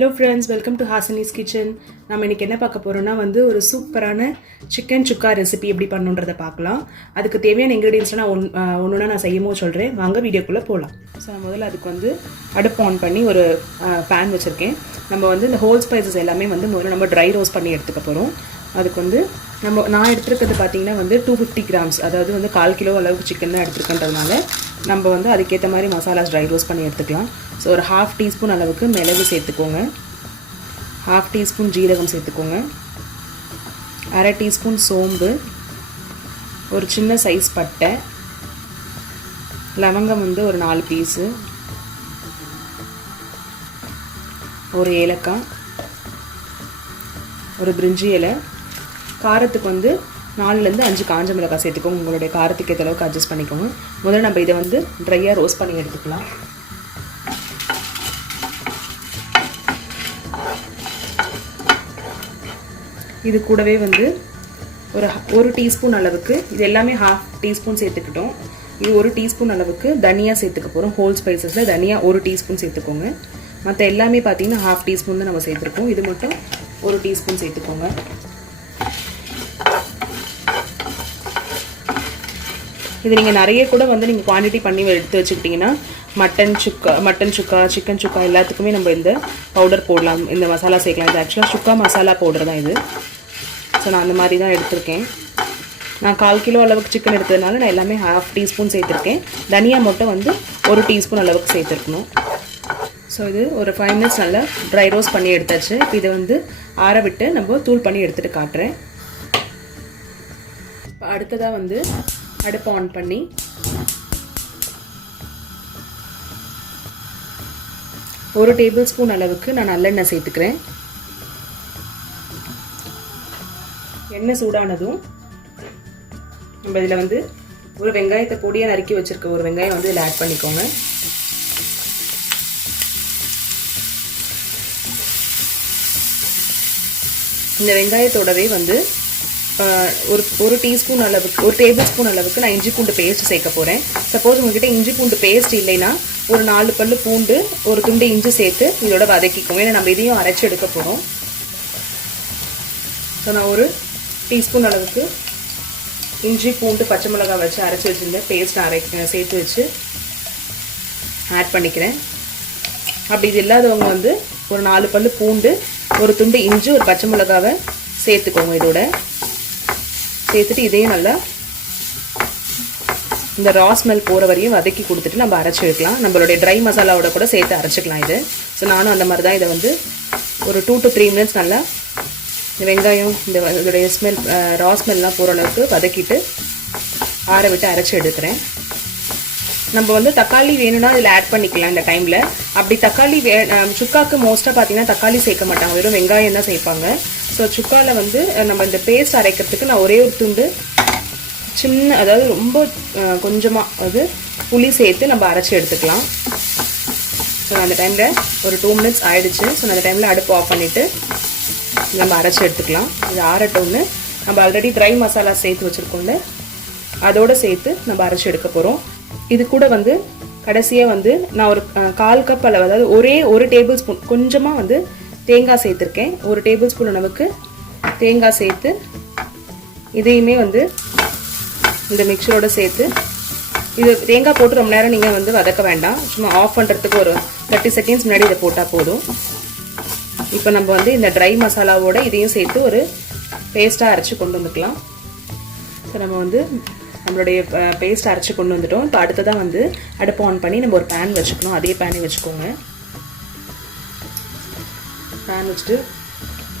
Hello friends, welcome to Hasani's Kitchen. நாம இன்னைக்கு என்ன பார்க்க போறோம்னா ஒரு சூப்பரான சிக்கன் சுக்கா ரெசிபி எப்படி பண்ணனும்ன்றத பார்க்கலாம். அதுக்கு தேவையான இன்கிரிடியன்ட்ஸ் நான் ஒவ்வொண்ணா நான் செய்யும்போது சொல்றேன். வாங்க வீடியோக்குள்ள போலாம். நான் முதல்ல அதுக்கு அடுப்பு ஆன் பண்ணி ஒரு pan வச்சிருக்கேன். நம்ம இந்த ஹோல் ஸ்பைசஸ் எல்லாமே முதல்ல நம்ம dry roast பண்ணி எடுத்துக்க போறோம். அதுக்கு நான் எடுத்துக்கிறது பாத்தீங்கன்னா 250 grams, அதாவது 1/4 கிலோ அளவுக்கு சிக்கன் தான் எடுத்துக்கன்றதுனால நம்ம அதுக்கேத்த மாதிரி மசாலாஸ் dry roast பண்ணி எடுத்துக்கலாம். ஸோ ஒரு 1/2 டீஸ்பூன் அளவுக்கு மிளகு சேர்த்துக்கோங்க, 1/2 டீஸ்பூன் ஜீரகம் சேர்த்துக்கோங்க, 1/2 டீஸ்பூன் சோம்பு, ஒரு சின்ன சைஸ் பட்டை, லவங்கம் ஒரு 4 பீஸு, ஒரு ஏலக்காய், ஒரு பிரிஞ்சி இலை, காரத்துக்கு 4லேருந்து 5 காஞ்ச மிளகாய் சேர்த்துக்கோங்க. உங்களுடைய காரத்துக்கு ஏற்ற அளவுக்கு அட்ஜஸ்ட் பண்ணிக்கோங்க. முதல்ல நம்ம இதை ட்ரையாக ரோஸ்ட் பண்ணி எடுத்துக்கலாம். இது கூடவே ஒரு டீஸ்பூன் அளவுக்கு, இது எல்லாமே 1/2 டீஸ்பூன் சேர்த்துக்கிட்டோம். இது 1 டீஸ்பூன் அளவுக்கு தனியா சேர்த்துக்க போகிறோம். ஹோல் ஸ்பைசஸில் தனியா 1 டீஸ்பூன் சேர்த்துக்கோங்க. மற்ற எல்லாமே பார்த்தீங்கன்னா 1/2 டீஸ்பூன் தான் நம்ம சேர்த்துருக்கோம். இது மட்டும் 1 டீஸ்பூன் சேர்த்துக்கோங்க. இது நீங்கள் நிறைய கூட நீங்கள் குவான்டிட்டி பண்ணி எடுத்து வச்சுக்கிட்டிங்கன்னா மட்டன் சுக்கா, சிக்கன் சுக்கா எல்லாத்துக்குமே நம்ம இந்த பவுடர் போடலாம், இந்த மசாலா சேர்க்கலாம். இது ஆக்சுவலாக சுக்கா மசாலா பவுடர் தான் இது. ஸோ நான் அந்த மாதிரி தான் எடுத்திருக்கேன். நான் 1/4 கிலோ அளவுக்கு சிக்கன் எடுத்ததுனால நான் எல்லாமே 1/2 டீஸ்பூன் சேர்த்துருக்கேன். தனியா மட்டும் 1 டீஸ்பூன் அளவுக்கு சேர்த்துருக்கணும். ஸோ இது ஒரு 5 மினிட்ஸ் நல்லா ட்ரை ரோஸ்ட் பண்ணி எடுத்தாச்சு. இப்போ இதை ஆற விட்டு நம்ம தூள் பண்ணி எடுத்துகிட்டு காட்டுறேன். இப்போ அடுத்ததாக அடுப்பு ஆன் பண்ணி 1 டேபிள் ஸ்பூன் அளவுக்கு நான் நல்லெண்ணெய் சேர்த்துக்கிறேன். எண்ணெய் சூடானதும் நம்ம இதில் ஒரு வெங்காயத்தை பொடியாக நறுக்கி வச்சிருக்க ஒரு வெங்காயம் இதில் ஆட் பண்ணிக்கோங்க. இந்த வெங்காயத்தோடவே ஒரு டீஸ்பூன் அளவுக்கு, ஒரு டேபிள் ஸ்பூன் அளவுக்கு நான் இஞ்சி பூண்டு பேஸ்ட் சேர்க்க போகிறேன். சப்போஸ் உங்ககிட்ட இஞ்சி பூண்டு பேஸ்ட் இல்லைன்னா ஒரு 4 பல்லு பூண்டு, ஒரு துண்டு இஞ்சி சேர்த்து இதோட வதக்கிக்கோங்க. ஏன்னா நம்ம இதையும் அரைச்சி எடுக்க போகிறோம். ஸோ நான் ஒரு டீஸ்பூன் அளவுக்கு இஞ்சி பூண்டு பச்சை மிளகாய் வச்சு அரைச்சி வச்சுருந்தேன் பேஸ்ட் சேர்த்து வச்சு ஆட் பண்ணிக்கிறேன். அப்படி இது இல்லாதவங்க ஒரு 4 பல்லு பூண்டு, ஒரு துண்டு இஞ்சி, ஒரு பச்சை மிளகாவை சேர்த்துக்கோங்க. இதோட சேர்த்துட்டு இதையும் நல்லா இந்த ரா ஸ்மெல் போகிற வரையும் வதக்கி கொடுத்துட்டு நம்ம அரைச்சி வைக்கலாம். நம்மளுடைய ட்ரை மசாலாவோட கூட சேர்த்து அரைச்சிக்கலாம் இது. ஸோ நானும் அந்த மாதிரி தான் இதை ஒரு 2 to 3 மினிட்ஸ் நல்லா இந்த வெங்காயம் இதோடைய ஸ்மெல் ரா ஸ்மெல்லாம் போகிற அளவுக்கு வதக்கிட்டு ஆற விட்டு அரைச்சி எடுக்கிறேன். நம்ம தக்காளி வேணும்னா இதில் ஆட் பண்ணிக்கலாம் இந்த டைமில். அப்படி தக்காளி சுக்காவுக்கு மோஸ்ட்டாக பார்த்தீங்கன்னா தக்காளி சேர்க்க மாட்டாங்க, வெறும் வெங்காயம் தான் சேர்ப்பாங்க. ஸோ சுக்காவில் நம்ம இந்த பேஸ்ட் அரைக்கிறதுக்கு நான் ஒரே ஒரு துண்டு சின்ன, அதாவது ரொம்ப கொஞ்சமாக புளி சேர்த்து நம்ம அரைச்சி எடுத்துக்கலாம். ஸோ அந்த டைமில் ஒரு 2 மினிட்ஸ் ஆயிடுச்சு. ஸோ அந்த டைமில் அடுப்பு ஆஃப் பண்ணிவிட்டு நம்ம அரைச்சி எடுத்துக்கலாம். இது ஆறட்டோன்னு நம்ம ஆல்ரெடி ட்ரை மசாலா சேர்த்து வச்சுருக்கோம்ல, அதோடு சேர்த்து நம்ம அரைச்சி எடுக்க போகிறோம். இது கூட கடைசியாக நான் ஒரு 1/4 கப் அளவு, அதாவது ஒரே ஒரு டேபிள் ஸ்பூன் கொஞ்சமாக தேங்காய் சேர்த்துருக்கேன். ஒரு டேபிள் ஸ்பூன் அளவுக்கு தேங்காய் சேர்த்து இதையுமே இந்த மிக்சரோட சேர்த்து, இது தேங்காய் போட்டு ரொம்ப நேரம் நீங்கள் வதக்க வேண்டாம், சும்மா ஆஃப் பண்ணுறதுக்கு ஒரு 30 செகண்ட்ஸ் முன்னாடி இதை போட்டால் போதும். இப்போ நம்ம இந்த ட்ரை மசாலாவோட இதையும் சேர்த்து ஒரு பேஸ்ட்டாக அரைச்சி கொண்டு வந்துக்கலாம். ஸோ நம்ம நம்மளுடைய பேஸ்ட் அரைச்சி கொண்டு வந்துட்டோம். இப்போ அடுத்ததாக அடுப்பு ஆன் பண்ணி நம்ம ஒரு பேன் வச்சுக்கணும். அதே பேனே வச்சுக்கோங்க. பேன் வச்சுட்டு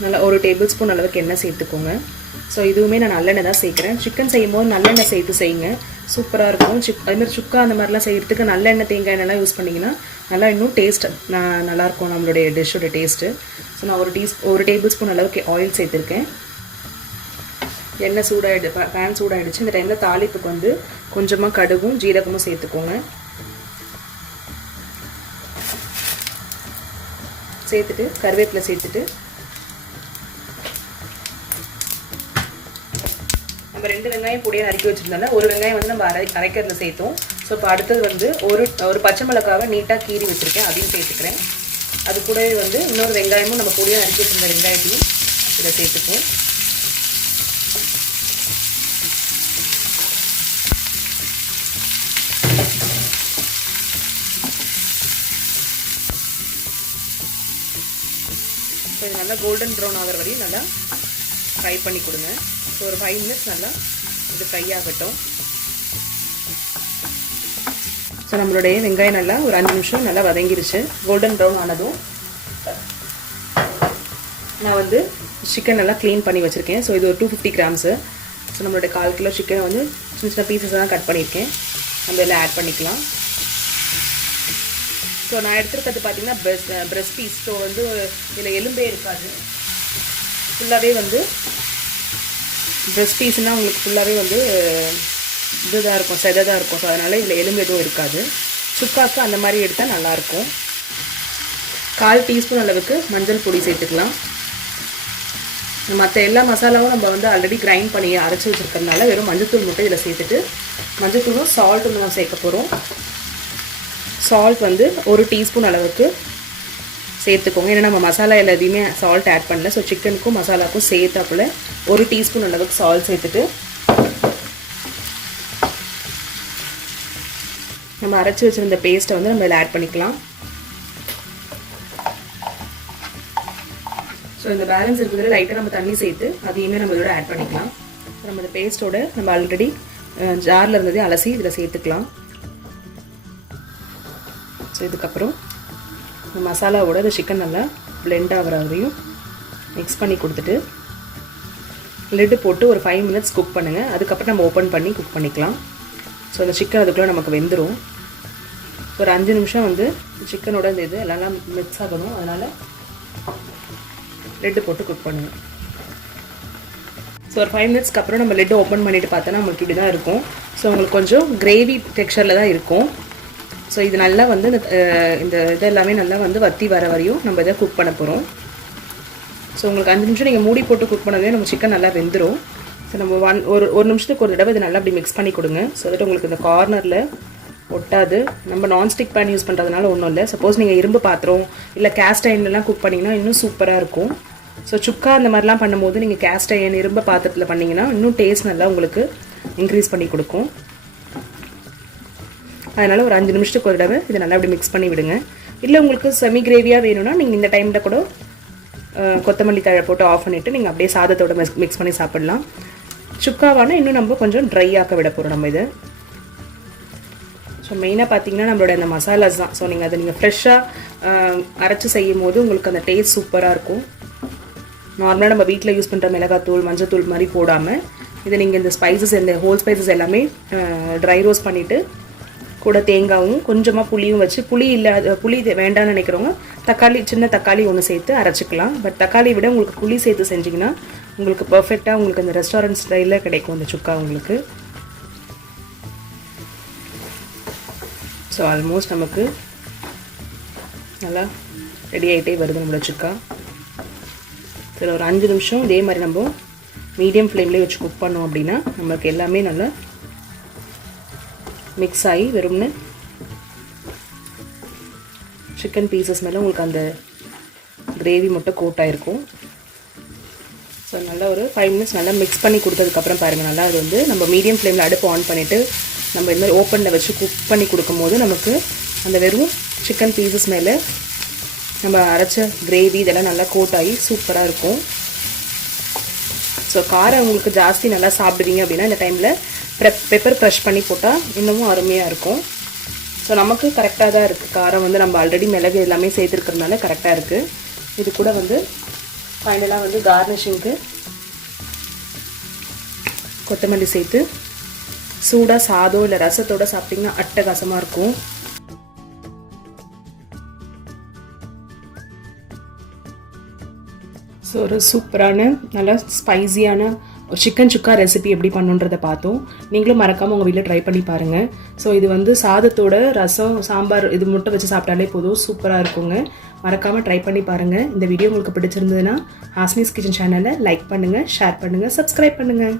நல்லா ஒரு டேபிள் ஸ்பூன் அளவுக்கு எண்ணெய் சேர்த்துக்கோங்க. ஸோ இதுவுமே நான் நல்லெண்ணெய் தான் சேர்க்குறேன். சிக்கன் செய்யும்போது நல்லெண்ணெய் சேர்த்து செய்யுங்க, சூப்பராக இருக்கும். அதுமாதிரி சுக்கா அந்த மாதிரிலாம் செய்கிறதுக்கு நல்லெண்ணெய் தேங்காய் எண்ணெய்லாம் யூஸ் பண்ணிங்கன்னா நல்லா இன்னும் டேஸ்ட் நல்லாயிருக்கும் நம்மளுடைய டிஷ்ஷோட டேஸ்ட்டு. ஸோ நான் ஒரு டேபிள் ஸ்பூன் அளவுக்கு ஆயில் சேர்த்துருக்கேன். எண்ணெய் பேன் சூடாகிடுச்சு. இந்த டைமில் தாளிப்புக்கு கொஞ்சமாக கடுகும் ஜீரகமும் சேர்த்துக்கோங்க. சேர்த்துட்டு கருவேப்பிலை சேர்த்துட்டு நம்ம 2 வெங்காயம் பொடியாக நறுக்கி வச்சுருந்தோம்னா ஒரு வெங்காயம் நம்ம அரைக்கிறதுல சேர்த்தோம். ஸோ இப்போ அடுத்தது ஒரு பச்சை மிளகாவை நீட்டாக கீறி வச்சுருக்கேன், அதையும் சேர்த்துக்கிறேன். அது கூடவே வந்து இன்னொரு வெங்காயமும் நம்ம பொடியாக நறுக்கி வச்சிருந்த வெங்காயத்தையும் இதில் சேர்த்துப்போம். இது நல்லா கோல்டன் ப்ரௌன் ஆகிற வரையும் நல்லா ஃப்ரை பண்ணி கொடுங்க. ஸோ ஒரு 5 மினிட்ஸ் நல்லா இது ஃப்ரை ஆகட்டும். ஸோ நம்மளுடைய வெங்காயம் நல்லா ஒரு 5 நிமிஷம் நல்லா வதங்கிருச்சு. கோல்டன் ப்ரௌன் ஆனதும் நான் வந்து சிக்கன் நல்லா க்ளீன் பண்ணி வச்சுருக்கேன். ஸோ இது ஒரு 250 கிராம்ஸு. ஸோ நம்மளுடைய 1/4 கிலோ சிக்கனை வந்து சின்ன சின்ன பீசஸ் தான் கட் பண்ணியிருக்கேன். நம்ம இதில் ஆட் பண்ணிக்கலாம். ஸோ நான் எடுத்துருக்கிறது பார்த்தீங்கன்னா பிரெஸ்ட் பீஸ். ஸோ வந்து இதில் எலும்பே இருக்காது. ஃபுல்லாகவே வந்து பிரெஸ்ட் பீஸ்னால் உங்களுக்கு ஃபுல்லாகவே வந்து இதுதான் இருக்கும், செதை இருக்கும். ஸோ அதனால் இதில் எலும்பு எதுவும் இருக்காது. சுக்காக்கு அந்த மாதிரி எடுத்தால் நல்லாயிருக்கும். 1/4 டீஸ்பூன் அளவுக்கு மஞ்சள் பொடி சேர்த்துக்கலாம். மற்ற எல்லா மசாலாவும் நம்ம வந்து ஆல்ரெடி கிரைண்ட் பண்ணி அரைச்சி வச்சுருக்கறதுனால வெறும் மஞ்சத்தூள் மட்டும் இதில் சேர்த்துட்டு மஞ்சத்தூளும் சால்ட்டும் நம்ம சேர்க்க போகிறோம். சால்ட் வந்து 1 டீஸ்பூன் அளவுக்கு சேர்த்துக்கோங்க. ஏன்னா நம்ம மசாலா எல்லாத்தையுமே சால்ட் ஆட் பண்ணல. ஸோ சிக்கனுக்கும் மசாலாவுக்கும் சேர்த்தாப்புல 1 டீஸ்பூன் அளவுக்கு சால்ட் சேர்த்துட்டு நம்ம அரைச்சி வச்சுருந்த பேஸ்ட்டை வந்து நம்ம இதில் ஆட் பண்ணிக்கலாம். ஸோ இந்த பேலன்ஸ் இருக்கிறதுல லைட்டாக நம்ம தண்ணி சேர்த்து அதையுமே நம்ம இதோட ஆட் பண்ணிக்கலாம். நம்ம இந்த பேஸ்ட்டோட நம்ம ஆல்ரெடி ஜாரில் இருந்ததே அலசி இதில் சேர்த்துக்கலாம். ஸோ இதுக்கப்புறம் இந்த மசாலாவோட இந்த சிக்கன் நல்லா பிளெண்ட் ஆகிற வரையும் மிக்ஸ் பண்ணி கொடுத்துட்டு லிட்டு போட்டு ஒரு 5 மினிட்ஸ் குக் பண்ணுங்கள். அதுக்கப்புறம் நம்ம ஓப்பன் பண்ணி குக் பண்ணிக்கலாம். ஸோ அந்த சிக்கன் அதுக்குள்ளே நமக்கு வெந்துடும். ஒரு 5 நிமிஷம் வந்து சிக்கனோட இந்த இது எல்லாம் மிக்ஸ் ஆகணும். அதனால் லிட்டு போட்டு குக் பண்ணுங்கள். ஸோ ஒரு 5 மினிட்ஸ்க்கு அப்புறம் நம்ம லிட்டு ஓப்பன் பண்ணிவிட்டு பார்த்தோன்னா நம்மளுக்கு இப்படி தான் இருக்கும். ஸோ உங்களுக்கு கொஞ்சம் கிரேவி டெக்ஸ்சரில் தான் இருக்கும். ஸோ இது நல்லா வந்து இந்த இது எல்லாமே நல்லா வந்து வற்றி வர வரையும் நம்ம இதை குக் பண்ண போகிறோம். ஸோ உங்களுக்கு 5 நிமிஷம் நீங்கள் மூடி போட்டு குக் பண்ணதே நம்ம சிக்கன் நல்லா வெந்துடும். ஸோ நம்ம ஒரு நிமிஷத்துக்கு ஒரு தடவை இதை நல்லா அப்படி மிக்ஸ் பண்ணி கொடுங்க. ஸோ தட் உங்களுக்கு இந்த கார்னரில் ஒட்டாது. நம்ம நான்ஸ்டிக் பேன் யூஸ் பண்ணுறதுனால ஒன்றும் இல்லை. சப்போஸ் நீங்கள் இரும்பு பாத்திரம் இல்லை கேஸ்ட் அயன்லாம் குக் பண்ணிங்கன்னா இன்னும் சூப்பராக இருக்கும். ஸோ சுக்கா அந்த மாதிரிலாம் பண்ணும்போது நீங்கள் கேஸ்ட் அயன் இரும்பு பாத்திரத்தில் பண்ணிங்கன்னா இன்னும் டேஸ்ட் நல்லா உங்களுக்கு இன்க்ரீஸ் பண்ணி கொடுக்கும். அதனால் ஒரு 5 நிமிஷத்துக்கு ஒரு தடவை இதை நல்லா அப்படி மிக்ஸ் பண்ணி விடுங்க. இல்லை உங்களுக்கு செமி கிரேவியாக வேணும்னா நீங்கள் இந்த டைமில் கூட கொத்தமல்லி தழை போட்டு ஆஃப் பண்ணிவிட்டு நீங்கள் அப்படியே சாதத்தோட மிக்ஸ் பண்ணி சாப்பிட்லாம். சுக்காவானா இன்னும் நம்ம கொஞ்சம் ட்ரை ஆக்க விட போகிறோம் நம்ம இதை. ஸோ மெயினாக பார்த்தீங்கன்னா நம்மளோட அந்த மசாலாஸ் தான். ஸோ நீங்கள் அதை நீங்கள் ஃப்ரெஷ்ஷாக அரைச்சி செய்யும் போது உங்களுக்கு அந்த டேஸ்ட் சூப்பராக இருக்கும். நார்மலாக நம்ம வீட்டில் யூஸ் பண்ணுற மிளகாத்தூள் மஞ்சத்தூள் மாதிரி போடாமல் இதை நீங்கள் இந்த ஸ்பைசஸ் இந்த ஹோல் ஸ்பைசஸ் எல்லாமே ட்ரை ரோஸ்ட் பண்ணிவிட்டு கூட தேங்காயும் கொஞ்சமாக புளியும் வச்சு புளி வேண்டாம்னு நினைக்கிறவங்க சின்ன தக்காளி ஒன்று சேர்த்து அரைச்சிக்கலாம். பட் தக்காளி விட உங்களுக்கு புளி சேர்த்து செஞ்சிங்கன்னா உங்களுக்கு பர்ஃபெக்டாக உங்களுக்கு அந்த ரெஸ்டாரண்ட் ஸ்டைலில் கிடைக்கும் இந்த சுக்கா உங்களுக்கு. ஸோ ஆல்மோஸ்ட் நமக்கு நல்லா ரெடி ஆகிட்டே வருது நம்மளோட சுக்கா. சரி ஒரு 5 நிமிஷம் இதே மாதிரி நம்ம மீடியம் ஃப்ளேம்லேயே வச்சு குக் பண்ணோம் அப்படின்னா நமக்கு எல்லாமே நல்லா மிக்ஸ் ஆகி வெறும்னு சிக்கன் பீசஸ் மேலே உங்களுக்கு அந்த கிரேவி மட்டும் கோட் ஆகிருக்கும். ஸோ நல்லா ஒரு 5 மினிட்ஸ் நல்லா மிக்ஸ் பண்ணி கொடுத்ததுக்கப்புறம் பாருங்கள் நல்லா அது வந்து நம்ம மீடியம் ஃப்ளேமில் அடுப்பு ஆன் பண்ணிவிட்டு நம்ம இந்த மாதிரி ஓப்பனில் வச்சு குக் பண்ணி கொடுக்கும்போது நமக்கு அந்த வெறும் சிக்கன் பீசஸ் மேலே நம்ம அரைச்ச கிரேவி இதெல்லாம் நல்லா கோட் ஆகி சூப்பராக இருக்கும். ஸோ காரம் உங்களுக்கு ஜாஸ்தி நல்லா சாப்பிடுவீங்க அப்படின்னா இந்த டைமில் பெப்பர் க்ரஷ் பண்ணி போட்டால் இன்னமும் அருமையாக இருக்கும். ஸோ நமக்கு கரெக்டாக தான் இருக்குது. காரம் வந்து நம்ம ஆல்ரெடி மிளகு எல்லாமே சேர்த்துருக்கிறதுனால கரெக்டாக இருக்குது. இது கூட வந்து ஃபைனலாக வந்து கார்னிஷிங்க்கு கொத்தமல்லி சேர்த்து சூடாக சாதம் இல்லை ரசத்தோடு சாப்பிட்டிங்கன்னா அட்டகாசமாக இருக்கும். ஸோ ஒரு சூப்பரான நல்லா ஸ்பைஸியான சிக்கன் சுக்கா ரெசிபி எப்படி பண்ணுன்றதை பார்த்தோம். நீங்களும் மறக்காமல் உங்கள் வீட்டில் ட்ரை பண்ணி பாருங்கள். ஸோ இது வந்து சாதத்தோட ரசம் சாம்பார் இது மட்டும் வச்சு சாப்பிட்டாலே போதும், சூப்பராக இருக்குங்க. மறக்காமல் ட்ரை பண்ணி பாருங்கள். இந்த வீடியோ உங்களுக்கு பிடிச்சிருந்ததுன்னா ஹாஸ்னிஸ் கிச்சன் சேனலை லைக் பண்ணுங்கள், ஷேர் பண்ணுங்கள், சப்ஸ்கிரைப் பண்ணுங்கள்.